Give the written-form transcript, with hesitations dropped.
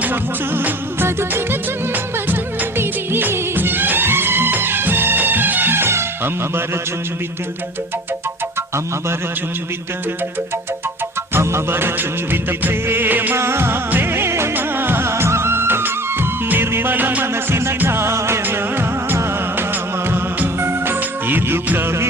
ಮುತ್ತು ಬದುಕಿನ ತುಂಬ ತುಂಬಿದೆ ಅಂಬರ ಚುಂಬಿತ ಅಂಬರ ಚುಂಬಿತ ಅಂಬರ ಚುಂಬಿತ ಪ್ರೇಮ ಪ್ರೇಮ ನಿರ್ಮಲ ಮನಸ್ಸಿನ ಕಾವ್ಯನಾಮ ಇದು ಕವಿ